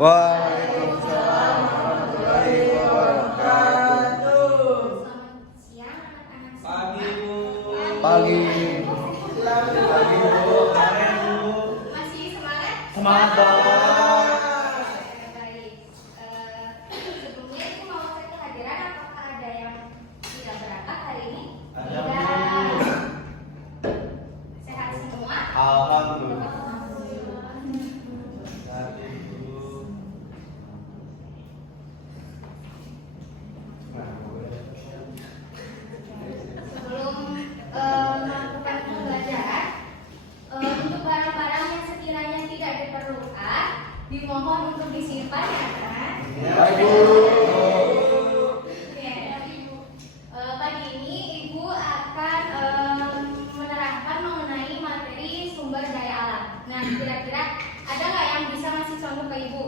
Waalaikumsalam warahmatullahi wabarakatuh. Selamat siang anak-anak semua. Pagi Bu. Pagi. Pagi Bu. Karen Bu. Masih semangat? Semangat banget. Baik. Sebelumnya itu mau cek kehadiran, apakah ada yang tidak berangkat hari ini? Ada, Tidak. Bu. Sehat semua? Alhamdulillah. Pagi Bu. Sebelum melakukan pembelajaran, untuk barang-barang yang sekiranya tidak diperlukan, dimohon untuk disimpan ya kan? Baik, Bu. Oke, Ibu. Pagi ini Ibu akan menerangkan mengenai materi sumber daya alam. Nah, kira-kira ada nggak yang bisa ngasih contoh ke Ibu?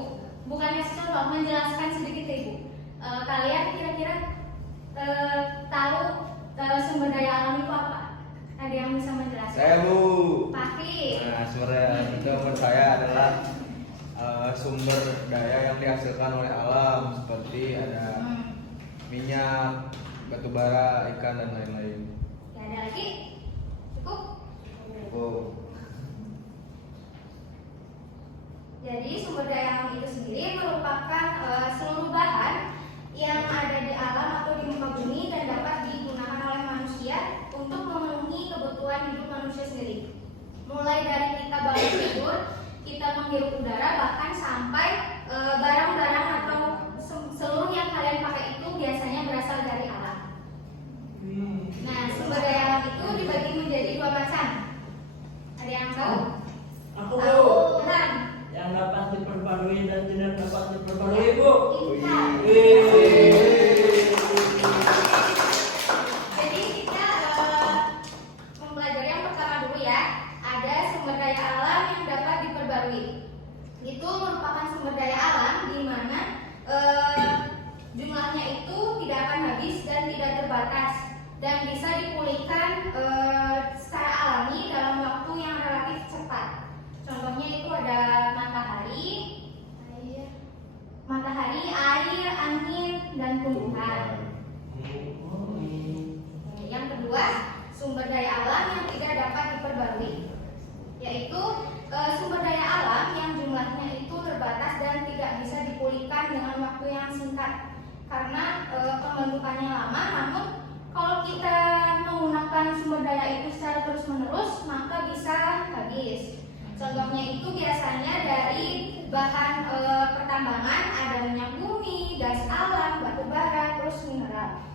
Bukan ngasih contoh, menjelaskan sedikit ke Ibu. Kalian kira-kira tahu sumber daya alam itu apa? Ada yang bisa menjelaskan? Saya Bu. Pasti. Nah, sebenarnya itu menurut saya adalah sumber daya yang dihasilkan oleh alam seperti ada minyak, batu bara, ikan dan lain-lain. Ya, ada lagi? Cukup? Bu. Jadi sumber daya alam itu sendiri merupakan seluruh bahan yang ada di alam atau di muka bumi dan dapat digunakan oleh manusia untuk memenuhi kebutuhan hidup manusia sendiri. Mulai dari kita bangun tidur, kita menghirup udara, bahkan sampai barang-barang atau seluruh yang kalian pakai itu biasanya berasal dari alam. Nah, sumber daya alam itu dibagi menjadi dua macam. Ada yang tahu? Aku Tahu? Bu, Benar. yang dapat diperbarui dan tidak dapat diperbarui Bu. Pintar. Jadi kita mempelajari yang pertama dulu ya. Ada sumber daya alam yang dapat diperbarui. Itu merupakan sumber daya alam di mana jumlahnya itu tidak akan habis dan tidak terbatas dan bisa dipulihkan secara alami dalam waktu yang relatif cepat. Contohnya itu ada matahari, air, angin, dan tumbuhan. Yang kedua, sumber daya alam yang tidak dapat diperbarui, yaitu sumber daya alam yang jumlahnya itu terbatas dan tidak bisa dipulihkan dengan waktu yang singkat karena pembentukannya lama. Namun kalau kita menggunakan sumber daya itu secara terus-menerus, maka bisa habis. Contohnya itu biasanya dari bahan pertambangan, ada minyak bumi, gas alam, batu bara, terus mineral.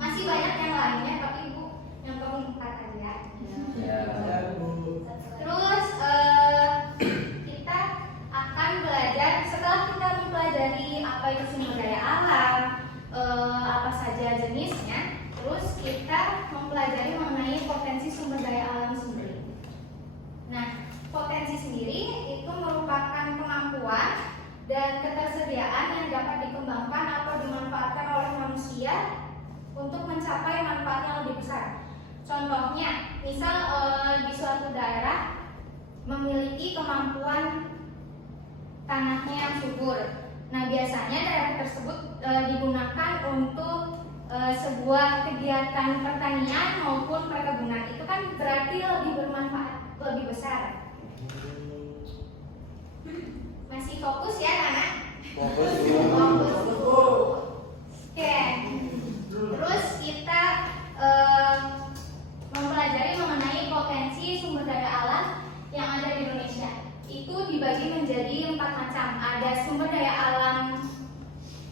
Masih banyak yang lainnya, tapi Ibu yang keempat aja. Ya. Terus kita akan belajar, setelah kita mempelajari apa itu sumber daya alam, apa saja jenisnya, terus kita mempelajari mengenai potensi sumber daya alam sendiri. Nah, potensi sendiri itu merupakan kemampuan dan ketersediaan yang dapat dikembangkan atau dimanfaatkan oleh manusia untuk mencapai manfaat yang lebih besar. Contohnya, misal di suatu daerah memiliki kemampuan tanahnya yang subur. Nah, biasanya daerah tersebut digunakan untuk sebuah kegiatan pertanian maupun perkebunan. Itu kan berarti lebih bermanfaat, lebih besar. Masih fokus ya, anak? Fokus Fokus. Bu. Oke. Terus kita mempelajari mengenai potensi sumber daya alam yang ada di Indonesia. Itu dibagi menjadi 4 macam. Ada sumber daya alam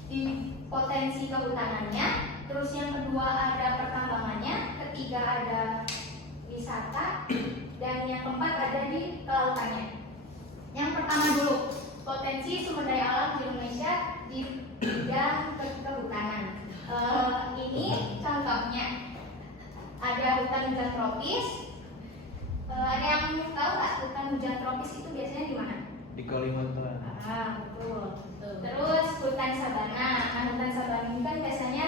di potensi kehutanannya, terus yang kedua ada pertambangannya, ketiga ada wisata, dan yang keempat ada di kelautannya. Yang pertama dulu, potensi sumber daya alam di Indonesia di bidang kehutanan. Ini contohnya ada hutan tropis. Ada yang tahu nggak hutan hujan tropis itu biasanya di mana? Di Kalimantan. Betul. Terus hutan sabana. Nah, hutan sabana ini kan biasanya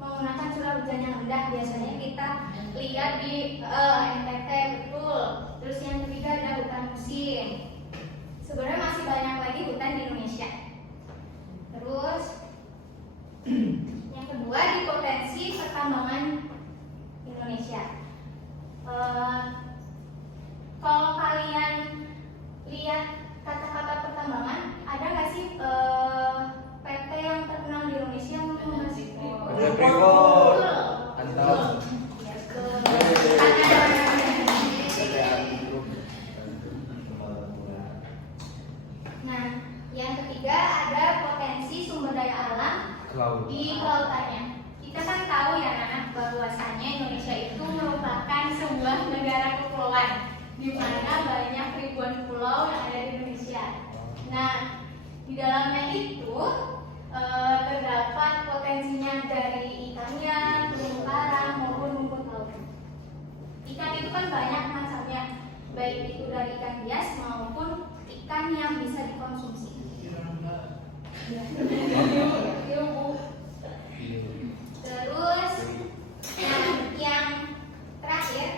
menggunakan curah hujan yang rendah. Biasanya kita lihat di NTT, betul. Terus yang ketiga ada hutan musim. Sebenarnya kepulauan, di mana banyak ribuan pulau yang ada di Indonesia. Nah, di dalamnya itu terdapat potensinya dari ikannya, terumbu karang maupun rumput laut. Ikan itu kan banyak macamnya, baik itu dari ikan hias maupun ikan yang bisa dikonsumsi. Terus yang terakhir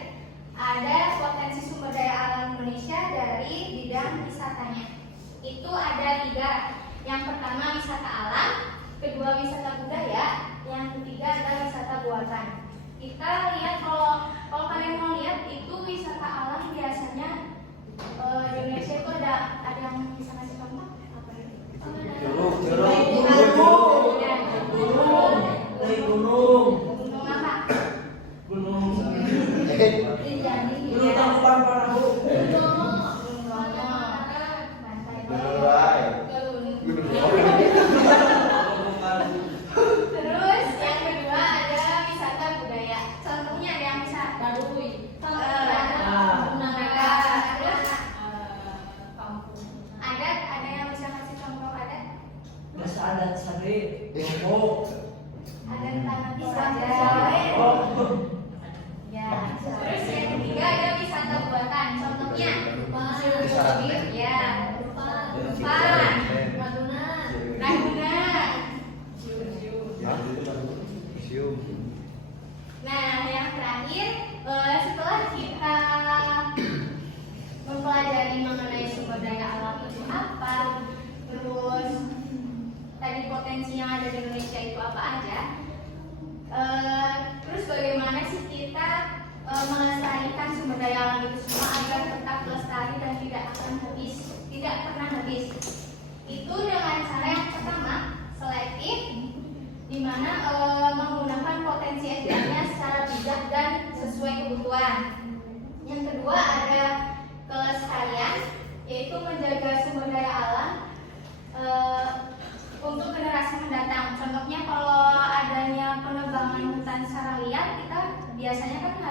ada potensi sumber daya alam Indonesia dari bidang wisatanya. Itu ada 3. Yang pertama wisata alam, kedua wisata budaya, yang ketiga adalah wisata buatan. Kita lihat kalau kalian mau lihat itu wisata alam biasanya di Indonesia itu ada yang bisa kasih contoh apa itu? Gunung apa? Gunung Gunung Tangkuban Parahu. Terus yang kedua ada wisata budaya. Contohnya ada yang bisa Baduy. Ada yang bisa kasih contoh ada? Mas adat sade. Oh. Ada tanah ada. Oh. Ya. Terus yang ketiga ada wisata buatan. Contohnya ya. Ragunan. Nah, yang terakhir setelah kita mempelajari mengenai sumber daya alam itu apa, terus tadi potensi yang ada di Indonesia itu apa aja, terus bagaimana sih kita melestarikan sumber daya alam itu semua agar tetap lestari dan tidak akan habis, tidak pernah habis. Itu dengan cara yang pertama selektif, di mana menggunakan potensi SDM-nya secara bijak dan sesuai kebutuhan. Yang kedua ada kelestarian, yaitu menjaga sumber daya alam untuk generasi mendatang. Contohnya kalau adanya penebangan hutan secara liar, kita biasanya kan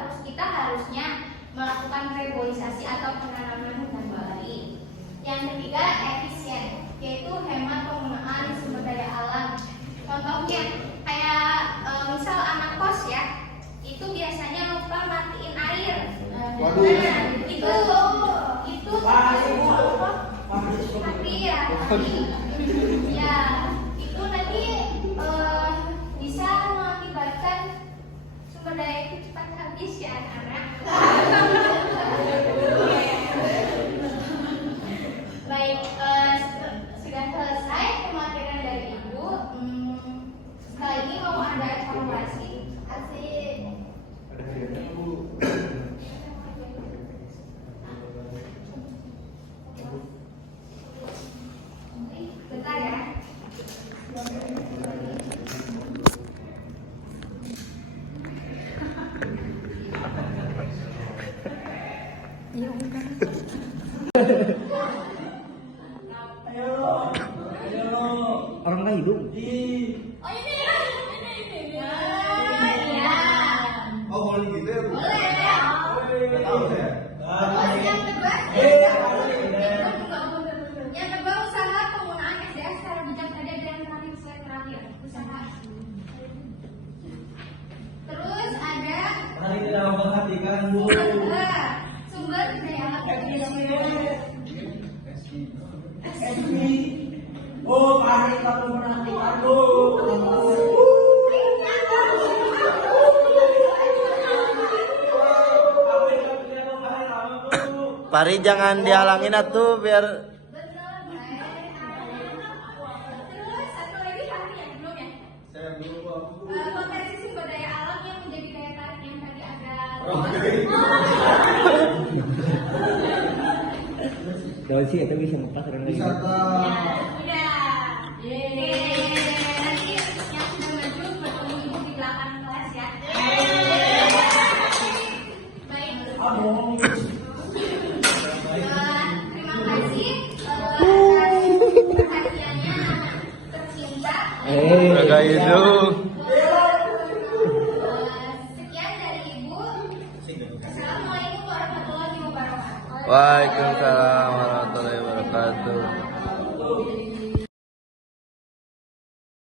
harusnya melakukan reboisasi atau penanaman hutan baru. Yang ketiga efisien, yaitu hemat penggunaan sumber daya alam. Contohnya kayak misal anak kos ya, itu biasanya lupa matiin air. Waduh. Nah, itu tapi ya itu nanti bisa mengakibatkan sumber daya itu cepat habis ya anak-anak. Baik, sudah selesai pemateran dari Ibu. Sekali ini mau ada evaluasi. Asik. Ada hadiahnya Bu. Bentar ya. Orang nggak hidup. Oh ini. Iya. Oh, boleh gitu ya Bu? Boleh. Nggak tahu saya. Terus yang kedua, usaha penggunaan SDM secara bijak tadi ada yang terakhir usaha. Terus ada Tadi tidak memperhatikan Bu. sumber daya alam. Oh, hari kamu menantikan Bu. Pari jangan dihalangin atuh biar Terus satu lagi hari yang belum ya. Saya dulu Bu. Potensi sumber daya alam yang menjadi daya tarik yang tadi ada. Kalau sih itu bisa lepas orang lain. Wisata. Ya, udah. Nanti yang sudah maju bertemu ibu di belakang kelas ya. Baik. Terima kasih atas perhatiannya tercinta. Agak itu. Sekian dari Ibu. Assalamualaikum warahmatullahi wabarakatuh. Waalaikumsalam warahmatullahi wabarakatuh.